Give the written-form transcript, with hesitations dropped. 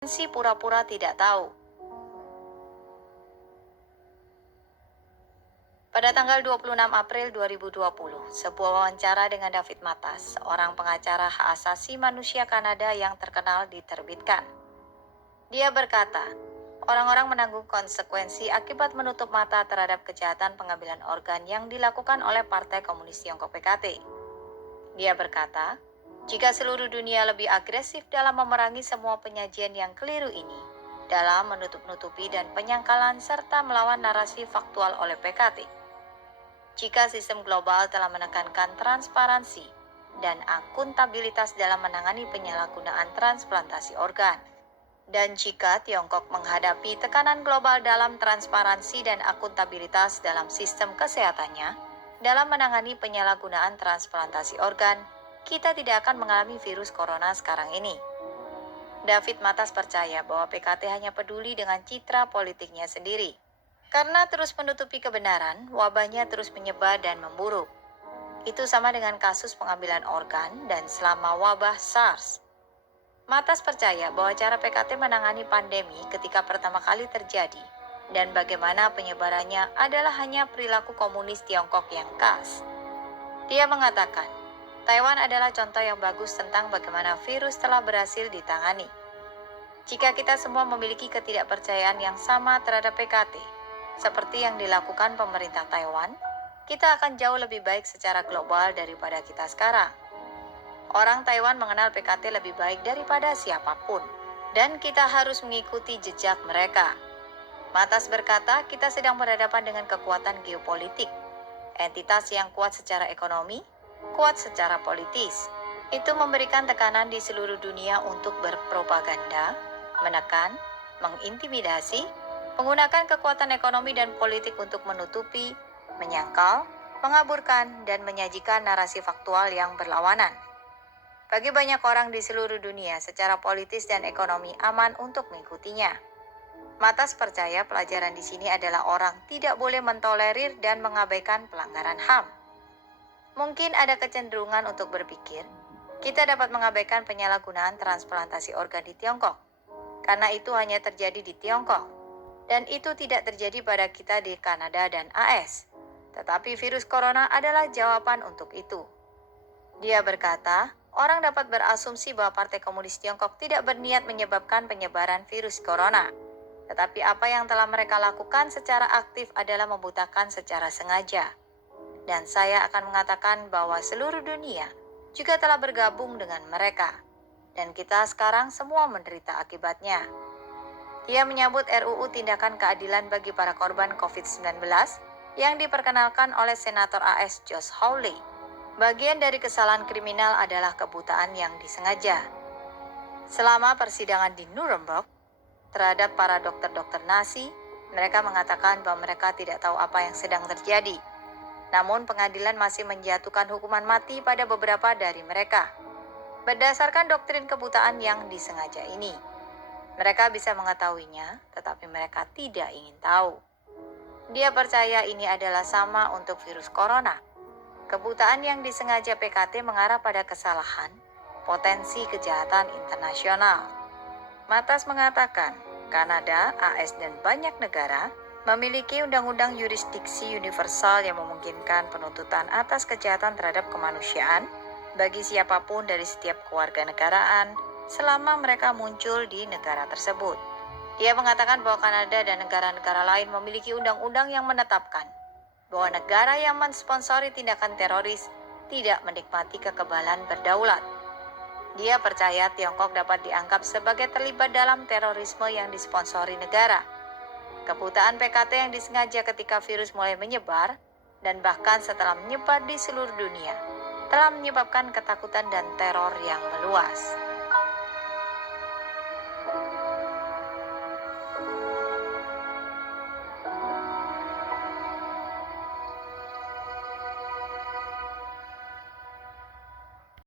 Si pura-pura tidak tahu. Pada tanggal 26 April 2020, sebuah wawancara dengan David Matas, seorang pengacara hak asasi manusia Kanada yang terkenal diterbitkan. Dia berkata, orang-orang menanggung konsekuensi akibat menutup mata terhadap kejahatan pengambilan organ yang dilakukan oleh Partai Komunis Tiongkok (PKT). Dia berkata, jika seluruh dunia lebih agresif dalam memerangi semua penyajian yang keliru ini, dalam menutup-nutupi dan penyangkalan serta melawan narasi faktual oleh PKT. Jika sistem global telah menekankan transparansi dan akuntabilitas dalam menangani penyalahgunaan transplantasi organ, dan jika Tiongkok menghadapi tekanan global dalam transparansi dan akuntabilitas dalam sistem kesehatannya, dalam menangani penyalahgunaan transplantasi organ, kita tidak akan mengalami virus corona sekarang ini. David Matas percaya bahwa PKT hanya peduli dengan citra politiknya sendiri. Karena terus menutupi kebenaran, wabahnya terus menyebar dan memburuk. Itu sama dengan kasus pengambilan organ dan selama wabah SARS. Matas percaya bahwa cara PKT menangani pandemi ketika pertama kali terjadi dan bagaimana penyebarannya adalah hanya perilaku komunis Tiongkok yang khas. Dia mengatakan, Taiwan adalah contoh yang bagus tentang bagaimana virus telah berhasil ditangani. Jika kita semua memiliki ketidakpercayaan yang sama terhadap PKT, seperti yang dilakukan pemerintah Taiwan, kita akan jauh lebih baik secara global daripada kita sekarang. Orang Taiwan mengenal PKT lebih baik daripada siapapun, dan kita harus mengikuti jejak mereka. Matas berkata, kita sedang berhadapan dengan kekuatan geopolitik, entitas yang kuat secara ekonomi, kuat secara politis. Itu memberikan tekanan di seluruh dunia untuk berpropaganda, menekan, mengintimidasi, menggunakan kekuatan ekonomi dan politik untuk menutupi, menyangkal, mengaburkan, dan menyajikan narasi faktual yang berlawanan. Bagi banyak orang di seluruh dunia, secara politis dan ekonomi aman untuk mengikutinya. Matas percaya pelajaran di sini adalah orang tidak boleh mentolerir dan mengabaikan pelanggaran HAM. Mungkin ada kecenderungan untuk berpikir, kita dapat mengabaikan penyalahgunaan transplantasi organ di Tiongkok, karena itu hanya terjadi di Tiongkok. Dan itu tidak terjadi pada kita di Kanada dan AS. Tetapi virus corona adalah jawaban untuk itu. Dia berkata, orang dapat berasumsi bahwa Partai Komunis Tiongkok tidak berniat menyebabkan penyebaran virus corona. Tetapi apa yang telah mereka lakukan secara aktif adalah membutakan secara sengaja. Dan saya akan mengatakan bahwa seluruh dunia juga telah bergabung dengan mereka. Dan kita sekarang semua menderita akibatnya. Dia menyambut RUU Tindakan Keadilan bagi para korban COVID-19 yang diperkenalkan oleh Senator AS Josh Hawley. Bagian dari kesalahan kriminal adalah kebutaan yang disengaja. Selama persidangan di Nuremberg terhadap para dokter-dokter Nazi, mereka mengatakan bahwa mereka tidak tahu apa yang sedang terjadi. Namun pengadilan masih menjatuhkan hukuman mati pada beberapa dari mereka. Berdasarkan doktrin kebutaan yang disengaja ini, mereka bisa mengetahuinya, tetapi mereka tidak ingin tahu. Dia percaya ini adalah sama untuk virus corona. Kebutaan yang disengaja PKT mengarah pada kesalahan, potensi kejahatan internasional. Matas mengatakan, Kanada, AS, dan banyak negara memiliki undang-undang yurisdiksi universal yang memungkinkan penuntutan atas kejahatan terhadap kemanusiaan bagi siapapun dari setiap kewarganegaraan selama mereka muncul di negara tersebut. Dia mengatakan bahwa Kanada dan negara-negara lain memiliki undang-undang yang menetapkan bahwa negara yang mensponsori tindakan teroris tidak menikmati kekebalan berdaulat. Dia percaya Tiongkok dapat dianggap sebagai terlibat dalam terorisme yang disponsori negara. Kebutaan PKT yang disengaja ketika virus mulai menyebar dan bahkan setelah menyebar di seluruh dunia telah menyebabkan ketakutan dan teror yang meluas.